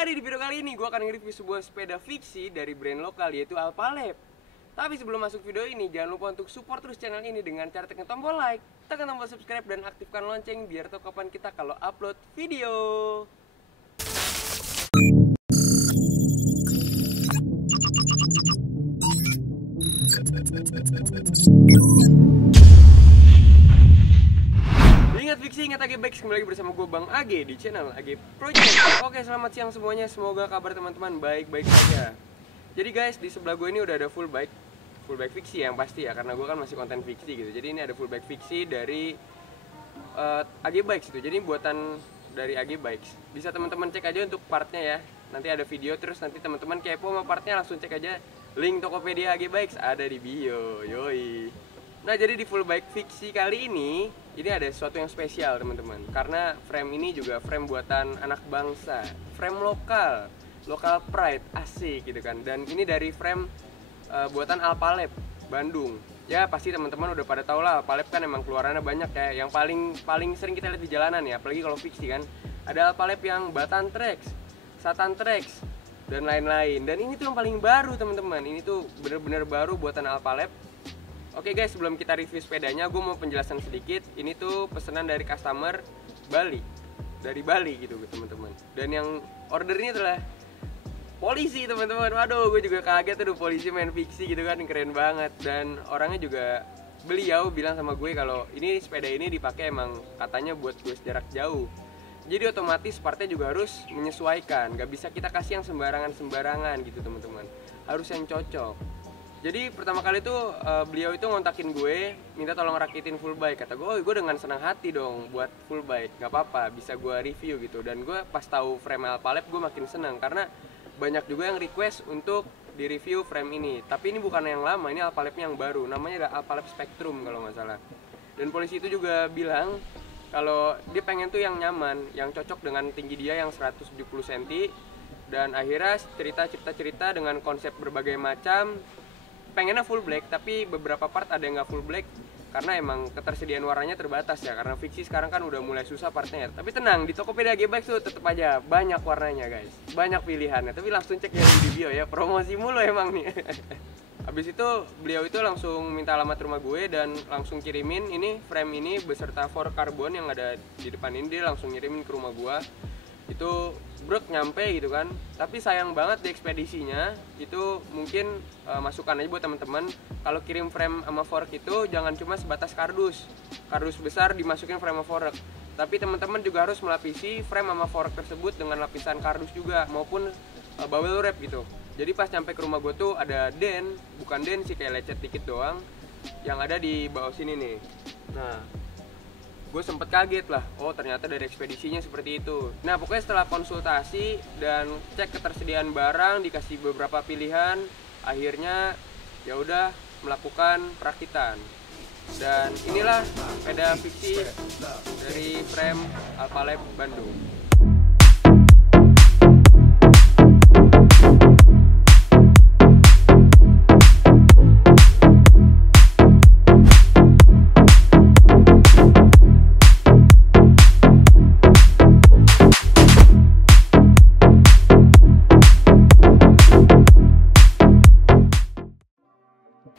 Jadi di video kali ini gue akan nge-review sebuah sepeda fiksi dari brand lokal yaitu Alphalab. Tapi sebelum masuk video ini, jangan lupa untuk support terus channel ini dengan cara tekan tombol like, tekan tombol subscribe, dan aktifkan lonceng biar tahu kapan kita kalau upload video. Ingat fiksi, ingat AG Bikes, kembali lagi bersama gue Bang AG di channel AG Project. Oke, selamat siang semuanya, semoga kabar teman-teman baik-baik saja. Jadi guys, di sebelah gue ini udah ada full bike fiksi yang pasti ya, karena gue kan masih konten fiksi gitu. Jadi ini ada full bike fiksi dari AG Bikes itu. Jadi buatan dari AG Bikes. Bisa teman-teman cek aja untuk partnya ya. Nanti ada video, terus nanti teman-teman kepo sama partnya langsung cek aja link Tokopedia AG Bikes ada di bio. Yoi. Nah, jadi di full bike fiksi kali ini ada sesuatu yang spesial teman-teman. Karena frame ini juga frame buatan anak bangsa, frame lokal pride, asik gitu kan. Dan ini dari frame buatan Alphalab Bandung. Ya pasti teman-teman udah pada tahu lah, Alphalab kan emang keluarannya banyak ya. Yang paling sering kita lihat di jalanan ya, apalagi kalau fiksi kan. Ada Alphalab yang Batan Trax, Satan Trax, dan lain-lain. Dan ini tuh yang paling baru teman-teman. Ini tuh bener-bener baru buatan Alphalab. Oke guys, sebelum kita review sepedanya, gue mau penjelasan sedikit. Ini tuh pesanan dari customer Bali, dari Bali gitu teman-teman. Dan yang order ini adalah polisi teman-teman. Waduh, gue juga kaget tuh polisi main fiksi gitu kan, keren banget. Dan orangnya juga, beliau bilang sama gue kalau ini sepeda ini dipakai emang katanya buat gue jarak jauh. Jadi otomatis partnya juga harus menyesuaikan. Gak bisa kita kasih yang sembarangan gitu teman-teman. Harus yang cocok. Jadi pertama kali tuh beliau itu ngontakin gue, minta tolong rakitin full bike. Kata gue, oh gue dengan senang hati dong buat full bike, nggak apa-apa, bisa gue review gitu. Dan gue pas tahu frame Alphalab gue makin senang karena banyak juga yang request untuk di review frame ini. Tapi ini bukan yang lama, ini Alphalabnya yang baru, namanya ada Alphalab Spectrum kalau nggak salah. Dan polisi itu juga bilang kalau dia pengen tuh yang nyaman, yang cocok dengan tinggi dia yang 170 cm. Dan akhirnya cerita dengan konsep berbagai macam. Pengennya full black, tapi beberapa part ada yang nggak full black karena emang ketersediaan warnanya terbatas ya, karena fiksi sekarang kan udah mulai susah partnya. Tapi tenang, di Tokopedia AG Bikes tuh tetep aja banyak warnanya guys, banyak pilihannya. Tapi langsung cek ya di bio ya, promosi mulu emang nih. Habis itu beliau itu langsung minta alamat rumah gue dan langsung kirimin ini frame ini beserta for carbon yang ada di depan ini, dia langsung ngirimin ke rumah gue. Itu brok nyampe gitu kan. Tapi sayang banget di ekspedisinya itu mungkin masukan aja buat teman-teman, kalau kirim frame sama fork itu jangan cuma sebatas kardus besar dimasukin frame sama fork, tapi teman-teman juga harus melapisi frame sama fork tersebut dengan lapisan kardus juga maupun bubble wrap gitu. Jadi pas nyampe ke rumah gue tuh ada bukan den sih, kayak lecet dikit doang yang ada di bawah sini nih. Nah, gue sempet kaget lah, oh ternyata dari ekspedisinya seperti itu. Nah pokoknya setelah konsultasi dan cek ketersediaan barang, dikasih beberapa pilihan, akhirnya ya udah melakukan perakitan. Dan inilah sepeda fiksi dari frame Alphalab Bandung.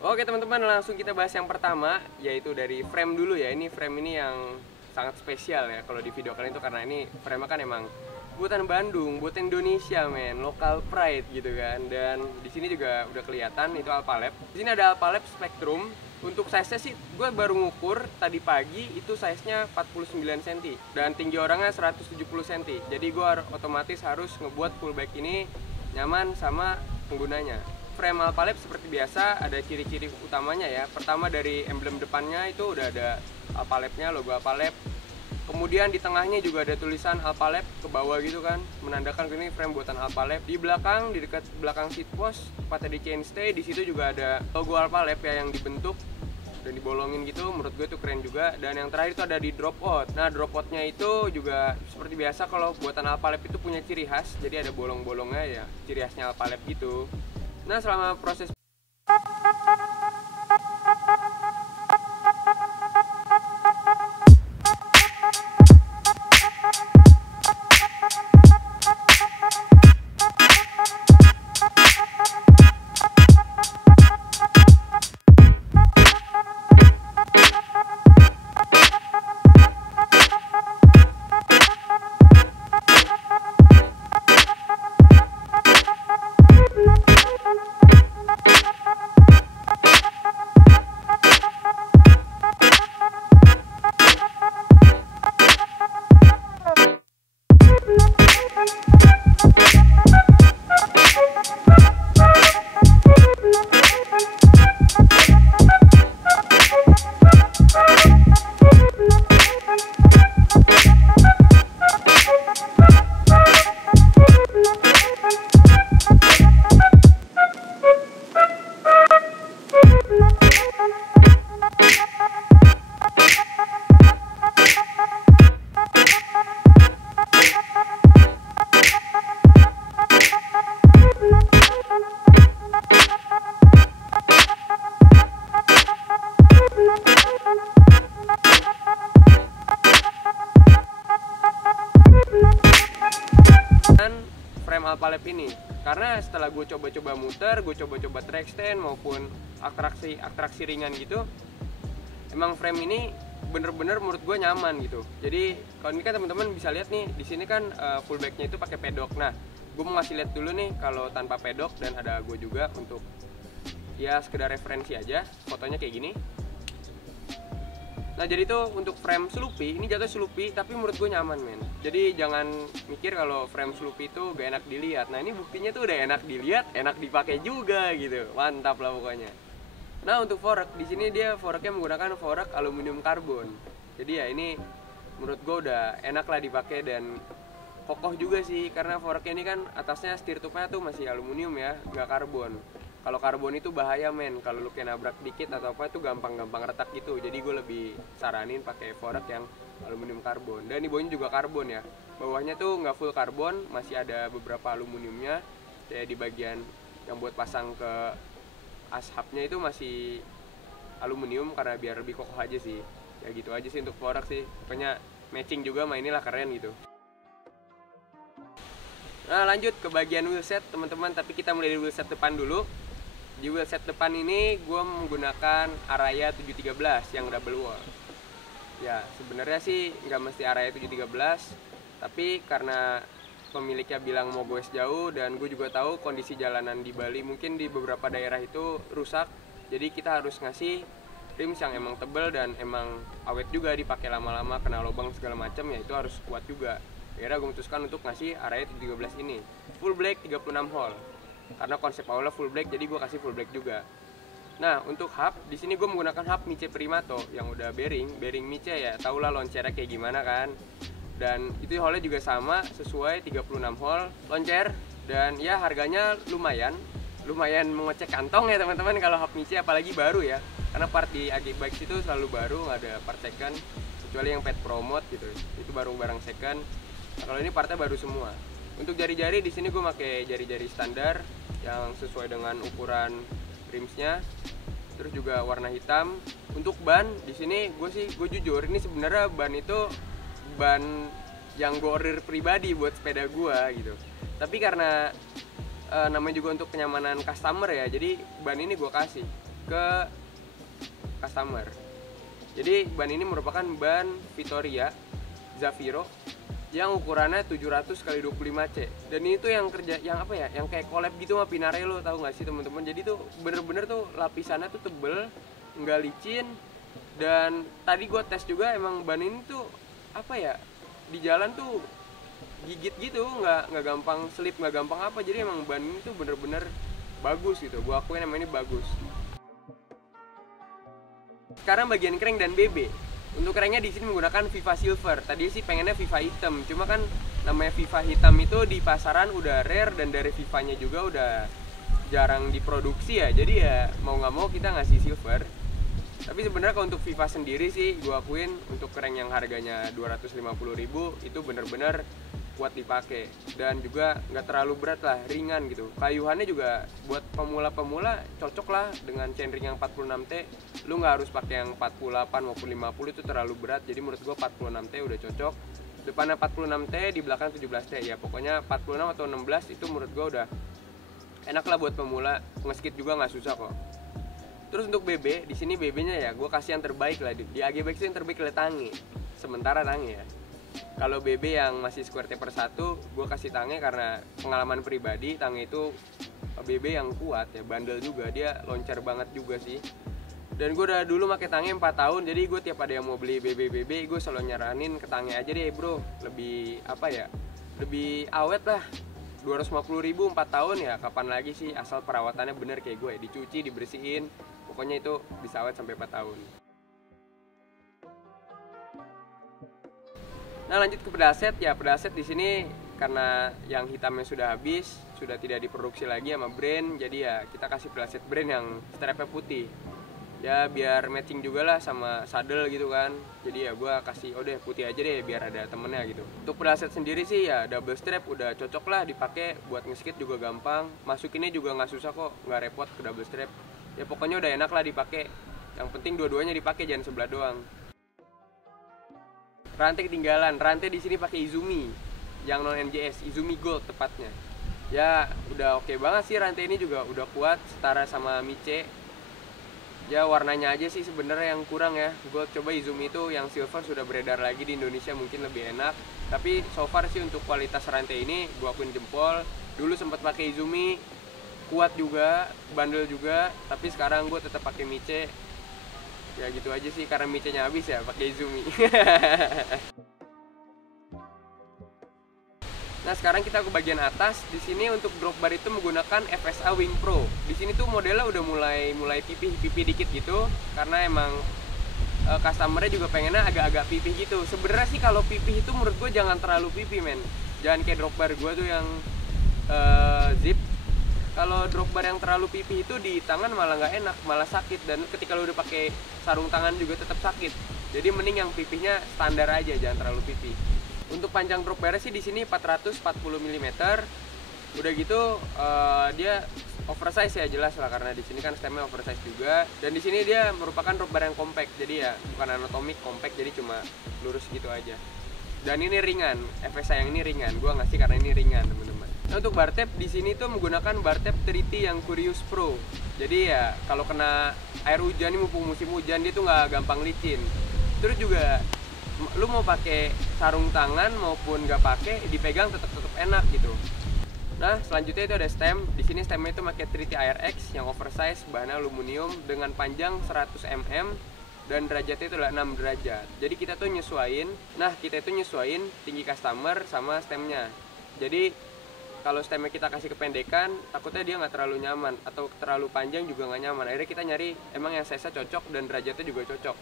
Oke teman-teman, langsung kita bahas yang pertama, yaitu dari frame dulu ya. Ini frame ini yang sangat spesial ya kalau di video kali itu, karena ini frame kan emang buatan Bandung, buatan Indonesia men, local pride gitu kan. Dan di sini juga udah kelihatan itu Alphalab. Di sini ada Alphalab Spectrum. Untuk size-nya sih gue baru ngukur tadi pagi, itu size-nya 49 cm dan tinggi orangnya 170 cm. Jadi gue otomatis harus ngebuat full bike ini nyaman sama penggunanya. Frame Alphalab seperti biasa ada ciri-ciri utamanya ya. Pertama dari emblem depannya itu udah ada Alphalabnya, logo Alphalab. Kemudian di tengahnya juga ada tulisan Alphalab ke bawah gitu kan, menandakan ini frame buatan Alphalab. Di belakang, di dekat belakang seat post, tepatnya di chainstay, di situ juga ada logo Alphalab ya yang dibentuk dan dibolongin gitu. Menurut gue itu keren juga. Dan yang terakhir itu ada di drop out. Nah drop outnya itu juga seperti biasa, kalau buatan Alphalab itu punya ciri khas, jadi ada bolong-bolongnya ya, ciri khasnya Alphalab gitu. Nah selama proses sama Alphalab ini. Karena setelah gue coba-coba muter, gue coba-coba track stand maupun atraksi ringan gitu, emang frame ini bener-bener menurut gue nyaman gitu. Jadi kalau ini kan teman-teman bisa lihat nih, di sini kan fullbacknya itu pakai pedok. Nah, gue mau ngasih lihat dulu nih kalau tanpa pedok, dan ada gue juga untuk ya sekedar referensi aja, fotonya kayak gini. Nah jadi tuh untuk frame Sloopy, ini jatuh Sloopy tapi menurut gue nyaman men. Jadi jangan mikir kalau frame Sloopy itu gak enak dilihat. Nah ini buktinya tuh udah enak dilihat, enak dipakai juga gitu. Mantap lah pokoknya. Nah untuk fork, di sini dia forknya menggunakan fork aluminium karbon. Jadi ya ini menurut gue udah enak lah dipakai dan kokoh juga sih, karena forknya ini kan atasnya steer tube-nya tuh masih aluminium ya, nggak karbon. Kalau karbon itu bahaya men, kalau lu kayak nabrak dikit atau apa itu gampang retak gitu. Jadi gue lebih saranin pakai fork yang aluminium karbon. Dan di bawahnya juga karbon ya. Bawahnya tuh nggak full karbon, masih ada beberapa aluminiumnya. Kayak di bagian yang buat pasang ke ashapnya itu masih aluminium karena biar lebih kokoh aja sih. Ya gitu aja sih untuk fork sih. Pokoknya matching juga sama inilah, keren gitu. Nah lanjut ke bagian wheelset teman-teman, tapi kita mulai dari wheelset depan dulu. Di wheelset depan ini gue menggunakan Araya 713 yang double wall. Ya sebenarnya sih nggak mesti Araya 713, tapi karena pemiliknya bilang mau goes jauh dan gue juga tahu kondisi jalanan di Bali mungkin di beberapa daerah itu rusak, jadi kita harus ngasih rims yang emang tebel dan emang awet juga, dipakai lama-lama kena lubang segala macam ya itu harus kuat juga. Akhirnya gue memutuskan untuk ngasih Araya 713 ini full black 36 hole. Karena konsep awalnya full black, jadi gue kasih full black juga. Nah untuk hub, di sini gue menggunakan hub Miche Primato yang udah bearing Miche ya, tau lah loncernya kayak gimana kan. Dan itu hole juga sama, sesuai 36 hole loncer. Dan ya harganya lumayan mengecek kantong ya teman-teman kalau hub Miche, apalagi baru ya. Karena part di AG Bikes itu selalu baru, nggak ada part second kecuali yang pet promote gitu. Itu baru barang second. Nah, kalau ini partnya baru semua. Untuk jari-jari di sini gue pakai jari-jari standar yang sesuai dengan ukuran rimsnya, terus juga warna hitam. Untuk ban di sini gue jujur ini sebenarnya ban itu ban yang gue order pribadi buat sepeda gue gitu. Tapi karena namanya juga untuk kenyamanan customer ya, jadi ban ini gue kasih ke customer. Jadi ban ini merupakan ban Vittoria Zafiro yang ukurannya 700 x 25C. Dan ini tuh yang kayak collab gitu sama Pinarello, tahu nggak sih teman-teman? Jadi tuh bener-bener tuh lapisannya tuh tebel, nggak licin. Dan tadi gue tes juga emang ban ini tuh di jalan tuh gigit gitu, nggak gampang slip, nggak gampang apa. Jadi emang ban ini tuh bener-bener bagus gitu. Gue akuin emang ini bagus. Sekarang bagian crank dan BB. Untuk cranknya di sini menggunakan Viva Silver. Tadi sih pengennya Viva hitam, cuma kan namanya Viva hitam itu di pasaran udah rare dan dari Vivanya juga udah jarang diproduksi ya. Jadi ya mau nggak mau kita ngasih silver. Tapi sebenarnya kalau untuk Viva sendiri sih gue akuin untuk crank yang harganya 250.000 itu bener-bener kuat dipakai dan juga nggak terlalu berat lah, ringan gitu. Kayuhannya juga buat pemula-pemula cocok lah dengan chainring yang 46T. Lu nggak harus pakai yang 48 maupun 50, itu terlalu berat. Jadi menurut gua 46T udah cocok. Depannya 46T, di belakang 17T ya. Pokoknya 46 atau 16 itu menurut gua udah enak lah buat pemula. Ngeskit juga nggak susah kok. Terus untuk BB, di sini BB-nya ya gua kasih yang terbaik lah di AG Bikes, yang terbaik adalah tangi. Sementara tangi ya. Kalau BB yang masih square taper 1, gue kasih tangi karena pengalaman pribadi, tangi itu BB yang kuat ya, bandel juga, dia loncer banget juga sih. Dan gue udah dulu pakai tangi 4 tahun, jadi gue tiap ada yang mau beli BB, gue selalu nyaranin ke tangi aja deh bro, lebih lebih awet lah. 250.000 4 tahun ya, kapan lagi sih, asal perawatannya bener kayak gue, dicuci, dibersihin, pokoknya itu bisa awet sampai 4 tahun. Nah lanjut ke pedal set ya, pedal set di sini karena yang hitamnya sudah habis, sudah tidak diproduksi lagi sama brand, jadi ya kita kasih pedal set brand yang strapnya putih. Ya biar matching juga lah sama saddle gitu kan. Jadi ya gue kasih udah putih aja deh biar ada temennya gitu. Untuk pedal set sendiri sih ya double strap udah cocok lah dipakai, buat ngeskit juga gampang. Masukinnya juga nggak susah kok, nggak repot ke double strap. Ya pokoknya udah enak lah dipakai. Yang penting dua-duanya dipakai, jangan sebelah doang. Rantai ketinggalan, rantai di sini pakai Izumi yang non MJS, Izumi Gold tepatnya. Ya udah oke banget sih, rantai ini juga udah kuat setara sama Miche. Ya warnanya aja sih sebenarnya yang kurang ya. Gue coba Izumi itu yang silver sudah beredar lagi di Indonesia, mungkin lebih enak. Tapi so far sih untuk kualitas rantai ini gue akuin jempol. Dulu sempat pakai Izumi, kuat juga, bandel juga. Tapi sekarang gue tetap pakai Miche. Ya gitu aja sih, karena Miche-nya habis ya pakai Izumi. Nah sekarang kita ke bagian atas. Di sini untuk drop bar itu menggunakan FSA Wing Pro. Di sini tuh modelnya udah mulai pipih dikit gitu, karena emang customernya juga pengennya agak-agak pipih gitu. Sebenarnya sih kalau pipih itu menurut gue jangan terlalu pipih men. Jangan kayak drop bar gue tuh yang zip. Kalau drop bar yang terlalu pipih itu di tangan malah nggak enak, malah sakit. Dan ketika lo udah pakai sarung tangan juga tetap sakit. Jadi mending yang pipihnya standar aja, jangan terlalu pipih. Untuk panjang drop bar sih di sini 440 mm. Udah gitu dia oversize ya, jelas lah karena di sini kan stemnya oversize juga. Dan di sini dia merupakan drop bar yang compact. Jadi ya bukan anatomik, compact, jadi cuma lurus gitu aja. Dan ini ringan, FSA yang ini ringan. Gua ngasih karena ini ringan, teman-teman. Nah, untuk bar tape di sini tuh menggunakan bar tape 3T yang Curious Pro. Jadi ya kalau kena air hujan nih, mumpung musim hujan, dia tuh nggak gampang licin. Terus juga lu mau pakai sarung tangan maupun nggak pakai, dipegang tetap enak gitu. Nah selanjutnya itu ada stem. Di sini stemnya itu pakai 3T IRX yang oversize, bahannya aluminium dengan panjang 100 mm dan derajatnya itu adalah 6 derajat. Jadi kita tuh nyesuain. Nah kita itu nyesuain tinggi customer sama stemnya. Jadi kalau stemnya kita kasih kependekan, takutnya dia nggak terlalu nyaman, atau terlalu panjang juga nggak nyaman. Akhirnya kita nyari emang yang size-nya cocok dan derajatnya juga cocok,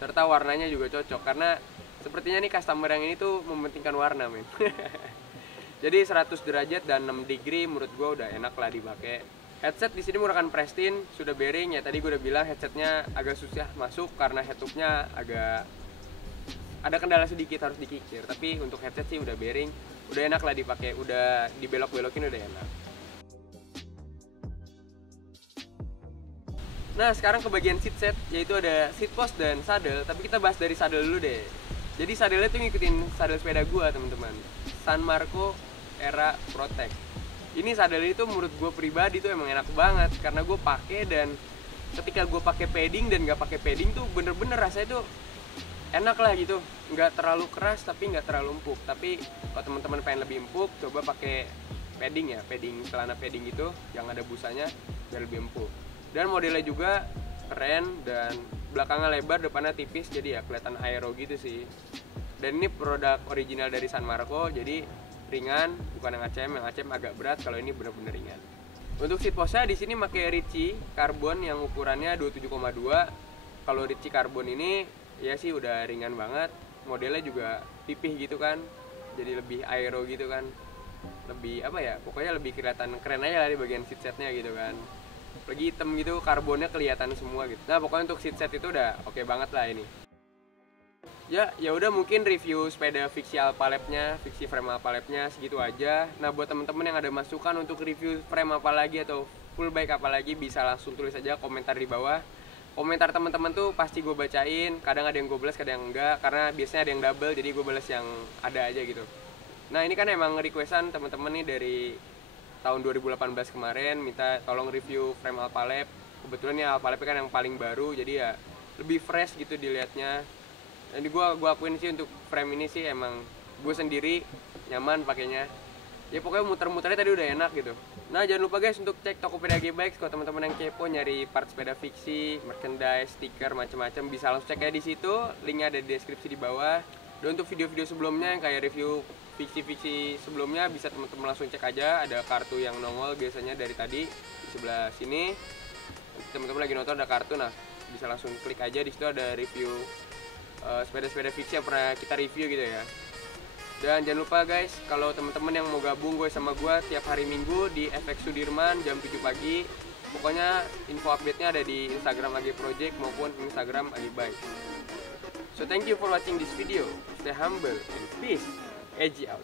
serta warnanya juga cocok. Karena sepertinya nih customer yang ini tuh mementingkan warna men. Jadi 100 derajat dan 6 degree menurut gue udah enak lah dipakai. Headset di sini menggunakan Prestin, sudah bearing ya. Tadi gue udah bilang headsetnya agak susah masuk karena headupnya agak ada kendala sedikit, harus dikikir. Tapi untuk headset sih udah bearing, udah enak lah dipakai, udah dibelok-belokin udah enak. Nah sekarang ke bagian seat set, yaitu ada seat post dan saddle. Tapi kita bahas dari saddle dulu deh. Jadi saddle tuh ngikutin saddle sepeda gua teman-teman, San Marco Era Protect. Ini saddle itu menurut gua pribadi tuh emang enak banget karena gua pakai, dan ketika gua pakai padding dan nggak pakai padding tuh bener-bener rasanya tuh enak lah gitu. Nggak terlalu keras tapi nggak terlalu empuk. Tapi kalau teman-teman pengen lebih empuk, coba pakai padding ya, padding, celana padding gitu yang ada busanya biar lebih empuk. Dan modelnya juga keren dan belakangnya lebar, depannya tipis, jadi ya kelihatan aero gitu sih. Dan ini produk original dari San Marco, jadi ringan, bukan yang ACM agak berat. Kalau ini bener-bener ringan. Untuk seat postnya di sini pakai Ritchie Carbon yang ukurannya 27,2. Kalau Ritchie Carbon ini ya sih udah ringan banget, modelnya juga pipih gitu kan, jadi lebih aero gitu kan, lebih apa ya, pokoknya lebih kelihatan keren aja lah di bagian seat setnya gitu kan. Lagi hitam gitu, karbonnya kelihatan semua gitu. Nah pokoknya untuk seat set itu udah oke banget lah ini. Ya udah mungkin review sepeda Fixie Alphalab-nya, Fixie frame Alphalab-nya segitu aja. Nah buat temen-temen yang ada masukan untuk review frame apa lagi atau full bike apa lagi, bisa langsung tulis aja komentar di bawah. Komentar teman-teman tuh pasti gue bacain. Kadang ada yang gue balas, kadang yang enggak, karena biasanya ada yang double, jadi gue balas yang ada aja gitu. Nah ini kan emang requestan teman-teman nih dari tahun 2018 kemarin, minta tolong review frame Alphalab. Kebetulan ya Alphalab kan yang paling baru, jadi ya lebih fresh gitu dilihatnya. Jadi gue akuin sih untuk frame ini sih emang gue sendiri nyaman pakainya. Ya pokoknya muter-muternya tadi udah enak gitu. Nah jangan lupa guys untuk cek Tokopedia G-Bikes. Kalau teman-teman yang kepo nyari part sepeda Fixie, merchandise, stiker, macam-macam, bisa langsung cek aja di situ. Linknya ada di deskripsi di bawah. Dan untuk video-video sebelumnya yang kayak review Fixie sebelumnya, bisa teman-teman langsung cek aja. Ada kartu yang nongol biasanya dari tadi di sebelah sini. Teman-teman lagi nonton ada kartu, nah bisa langsung klik aja, di situ ada review sepeda-sepeda Fixie yang pernah kita review gitu ya. Dan jangan lupa guys, kalau teman-teman yang mau gabung gue sama gue tiap hari Minggu di FX Sudirman jam 7 pagi. Pokoknya info update-nya ada di Instagram AG Project maupun Instagram AG Bike. So thank you for watching this video. Stay humble and peace. Edgy out.